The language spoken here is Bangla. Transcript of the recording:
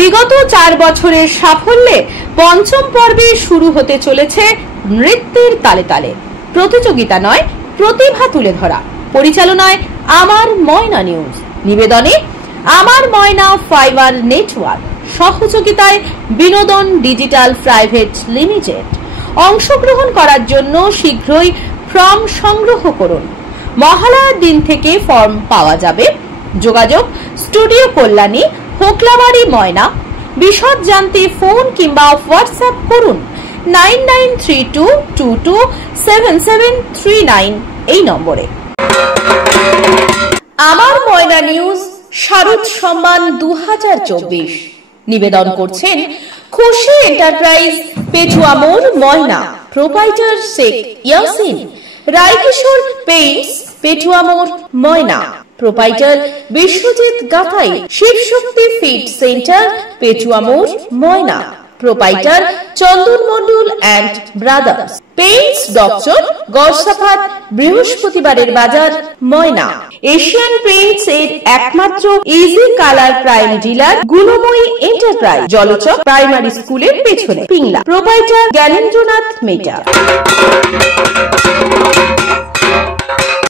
বিগত 4 বছরের সাফল্যে পঞ্চম পর্বে শুরু হতে চলেছে নৃত্যের তালে তালে। প্রতিযোগিতা নয়, প্রতিভা তুলে ধরা। পরিচালনায় আমার ময়না নিউজ, নিবেদনে আমার ময়না ফাইবার নেটওয়ার্ক, সহযোগিতায় বিনোদন ডিজিটাল প্রাইভেট লিমিটেড। অংশগ্রহণ করার জন্য শীঘ্রই ফর্ম সংগ্রহ করুন। মহালয়ার দিন থেকে ফর্ম পাওয়া যাবে। যোগাযোগ স্টুডিও কল্যাণী, হোকলাবাড়ি, ময়না। বিশদ জানতে ফোন কিংবা হোয়াটসঅ্যাপ করুন 9932227739 এই নম্বরে। আমার ময়না নিউজ শারদ সম্মান 2024 নিবেদন করছেন খুশি enterprise, Petua Mor, Moyna. Proprietor Sheikh Yasin. Raikishore paints, Petua Mor, Moyna. Proprietor Biswajit Gathai. Shibshakti fit centre, Petua Mor, Moyna. Proprietor Chandan Mondal and brothers. Paints doctor, Garsafat, বৃহস্পতিবারের বাজার, ময়না। এশিয়ান পেইন্টস এর একমাত্র easy colour prime dealer Gunmoyee enterprise, Jalchak primary স্কুলের পেছনে, পিংলা। প্রোপাইটার জ্ঞানেন্দ্রনাথ মেটা।